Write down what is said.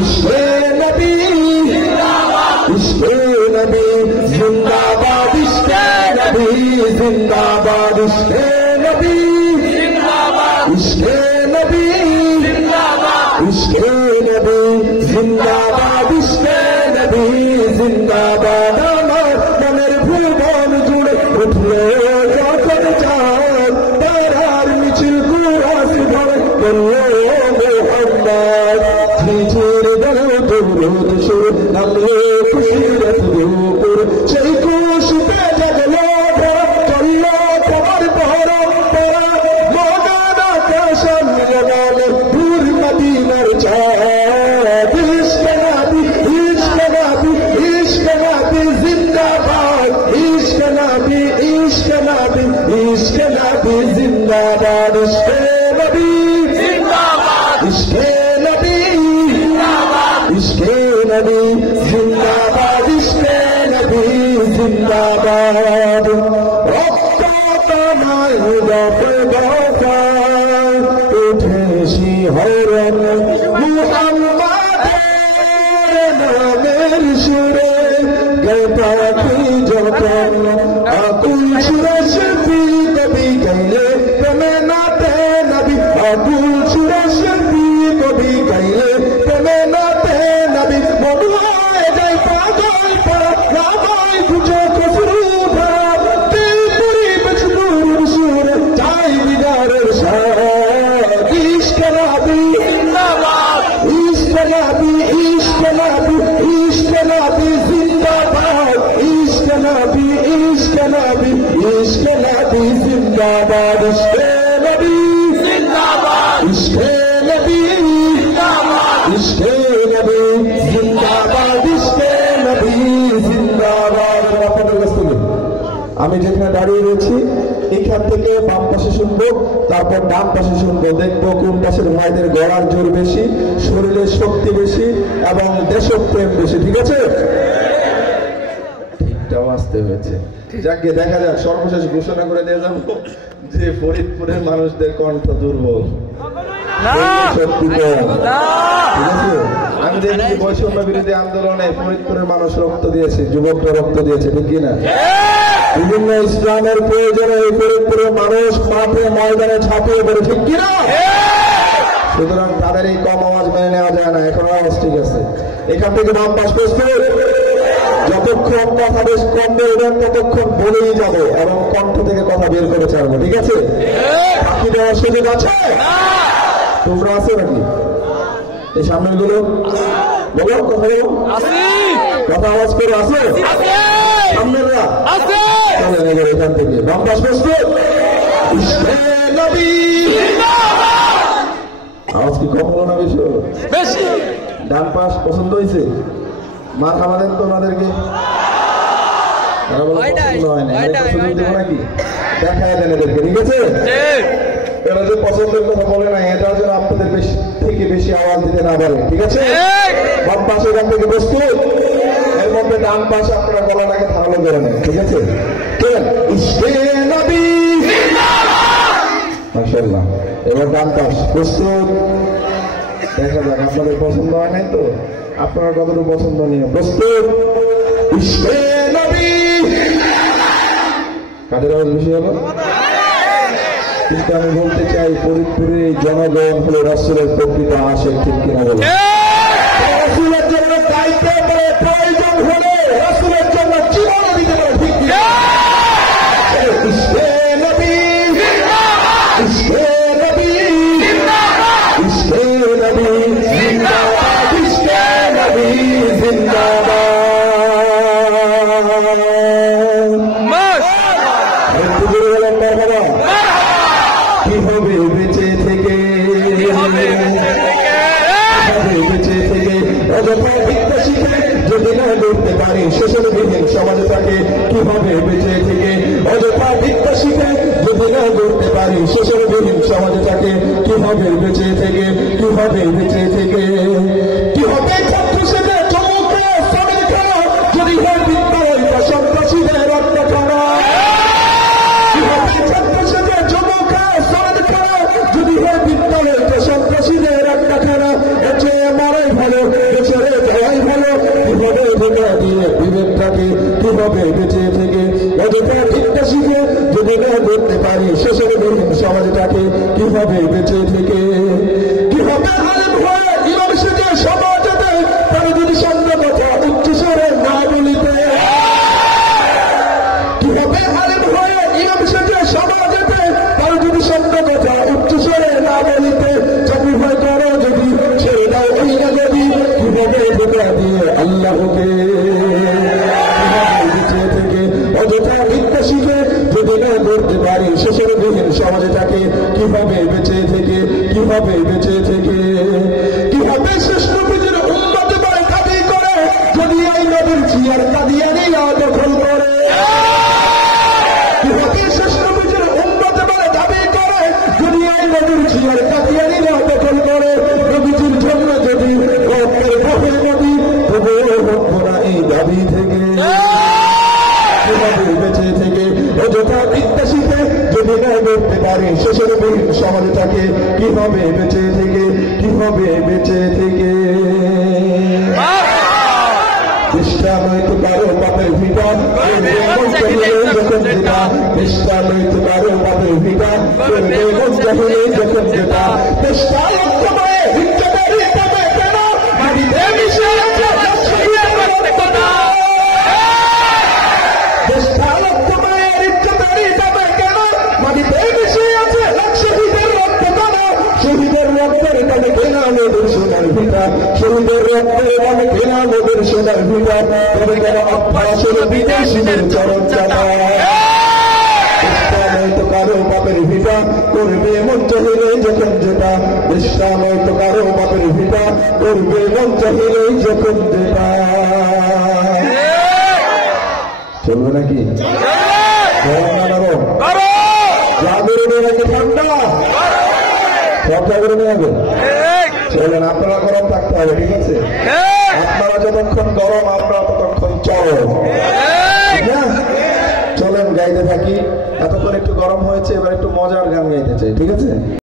ইশকে নবী ইশকে নবী জিন্দাবাদ ইশকে নবী জিন্দাবাদ ইশকে নবী ইশকে নবী ইশকে নবী জিন্দাবাদ ইশকে নবী জিন্দাবাদ আমার মনের ভুবন জুড়ে উঠলে যখন চাঁদ তারার মিছিল কুয়াশ ভরে করলো মোহাম্মদ ঝিঝির দল দৌড় সুর নামলে খুশির দুপুর সেই খুশিতে জাগলো চললো তোমার পরম পরা মগান আকাশন মগান দূর মদিনার চাঁদ ইশকে নবী ইশকে নবী ইশকে নবী জিন্দাবাদ ইশকে নবী ইশকে নবী ইশকে নবী জিন্দাবাদ ইশকে নবী জিন্দাবাদ ইশকে নবী জিন্দাবাদ ইশকে নবী জিন্দাবাদ ইশকে নবী জিন্দাবাদ রক্ত কামাই দফে দফা উঠে শিহরণ মুহাম্মাদের নামের সুরে গে পাখি যখন আকুল সুরে শিল্পী কবি গাইলে প্রেমে নাতে নবী আকুল সুরে শিল্পী কবি গাইলে প্রেমে নাতে নবী মধুয়ায় যায় পাগল পড়া রামায় খুঁজে কসরু ভরা ত্রিপুরি বেশদুর সুরে চাই বিদারের সাথ ইশকে নবী জিন্দাবাদ ইশকে নবী ইশকে নবী ইশকে নবী জিন্দাবাদ ইশকে নবী ইশকে নবী ইশকে নবী জিন্দাবাদ ইশকে নবী জিন্দাবাদ ইশকে নবী জিন্দাবাদ ইশকে নবী জিন্দাবাদ ইশকে নবী জিন্দাবাদ। আপনাদের কাছ থেকে আমি যেখানে দাঁড়িয়ে রয়েছি এখান থেকে বাম পাশে শুনবো, তারপর ডান পাশে শুনবো, দেখবো কোন পাশের ভাইদের গলার জোর বেশি, শরীরের শক্তি বেশি এবং দেশপ্রেম বেশি। ঠিক আছে, ঠিকটাও আসতে হয়েছে। যাকে দেখা যাক, সর্বশেষ ঘোষণা করে দিয়ে যাবো যে ফরিদপুরের মানুষদের কণ্ঠ দুর্বল, শক্তি কম। ঠিক আছে, আমি দেখছি বৈষম্য বিরোধী আন্দোলনে ফরিদপুরের মানুষ রক্ত দিয়েছে, যুবকরা রক্ত দিয়েছে, ঠিক কিনা? বিভিন্ন ইসলামের প্রয়োজনে এই ফরিদপুরের মানুষ মাঠে ময়দানে ঝাঁপিয়ে পড়ে, ঠিক কিনা? সুতরাং তাদের এই কম আওয়াজ মেনে নেওয়া যায় না। এখন আওয়াজ ঠিক আছে। এখান থেকে নাম পাশ করতে যতক্ষণ কথা বেশ কম বেরোবেন ততক্ষণ বলেই যাবে এবং কণ্ঠ থেকে কথা বের করে ছাড়বো। ঠিক আছে, বাকি দেওয়ার সুযোগ আছে? তোমরা আছে নাকি এই সামনের গুলো? বলো কথা, বলো কথা, আওয়াজ করে আছে সামনেরা? এখান থেকে নাম পাশ করতে আওয়াজ কি কম হলো না বেশি? ডান পাশ পছন্দ হয়েছে? মার খাওয়া দেন তো ওনাদেরকে, তারা বলে পছন্দ হয় না, সুযোগ দেবো নাকি? দেখায় দেন এদেরকে। ঠিক আছে, এরা যে পছন্দের কথা বলে না, এটা যেন আপনাদের বেশি থেকে বেশি আওয়াজ দিতে না পারে। ঠিক আছে, বাম পাশে এখান থেকে বসতে, এর মধ্যে ডান পাশে আপনারা গলাটাকে ধারালো করে নেন। ঠিক আছে, মাশাআল্লাহ। এবার ডান পাশ প্রস্তুত, দেখা যাক আপনাদের পছন্দ হয় নাই তো, আপনারা কতটুকু পছন্দ নিয়ে প্রস্তুত। কাদের আওয়াজ বেশি হলো? কিন্তু আমি বলতে চাই ফরিদপুরের এই জনগণ হলো রাসূলের প্রকৃত আশিক, ঠিক কিনা বলো? রাসূলের জন্য দায়িত্ব করে, প্রয়োজন হলে রাসূলের জন্য জীবন দিতে পারে, ঠিক কিনা? ইশকে নবী জিন্দাবাদ, ইশকে নবী জিন্দাবাদ, ইশকে নবী জিন্দাবাদ, ইশকে নবী জিন্দাবাদ। কিভাবে বেঁচে থেকে অযথা বিদ্যা শিখে যদি না করতে পারি শোষণবিহীন সমাজে থাকে, কিভাবে বেঁচে থেকে অযথা বিদ্যা শিখে যদি না করতে পারি শোষণবিহীন সমাজে থাকে, কিভাবে বেঁচে থেকে, কিভাবে বেঁচে থেকে, কিভাবে ছাত্র সেটা চমকে সামনে খাওয়া যদি হয় বিদ্যালয় বা সন্ত্রাসীদের রক্ত খাওয়া, কিভাবে ছাত্র সেটা চমকে সামনে খাওয়া যদি হয় বিদ্যালয় বা সন্ত্রাসীদের রক্ত খাওয়া, এর চেয়ে মারাই ভালো শেষের সমাজে থাকে, কি হবে বেঁচে থেকে, কি হবে বেঁচে থেকে। চেষ্টা নইতে পারো বাপের ভিটা, যখন যেটা চেষ্টা নইতে পারো বাপের ভিটা, চাহিলে যখন যেটা চেষ্টা শহীদের রক্তের কালে কেনা নদীর সোনার ভিটা, শহীদের রক্তের কালে কেনা নদীর সোনার ভিটা, তবে কেন অভ্যাসের বিদেশিদের চরণ চাপা। চেষ্টা নয়তো কারো বাপের ভিটা, করবে মন চাহিলে যখন যেটা, চেষ্টা নয়তো কারো বাপের ভিটা, করবে মন চাহিলে যখন যেটা। চলবে নাকি? গরম না নরম? জাগরণে নাকি ঠান্ডা? সব জাগরণে হবে। চলেন, আপনারা গরম থাকতে হবে, ঠিক আছে? আপনারা যতক্ষণ গরম, আপনারা ততক্ষণ চরম। চলেন গাইতে থাকি। এতক্ষণ একটু গরম হয়েছে, এবার একটু মজার গান গাইতে চাই, ঠিক আছে?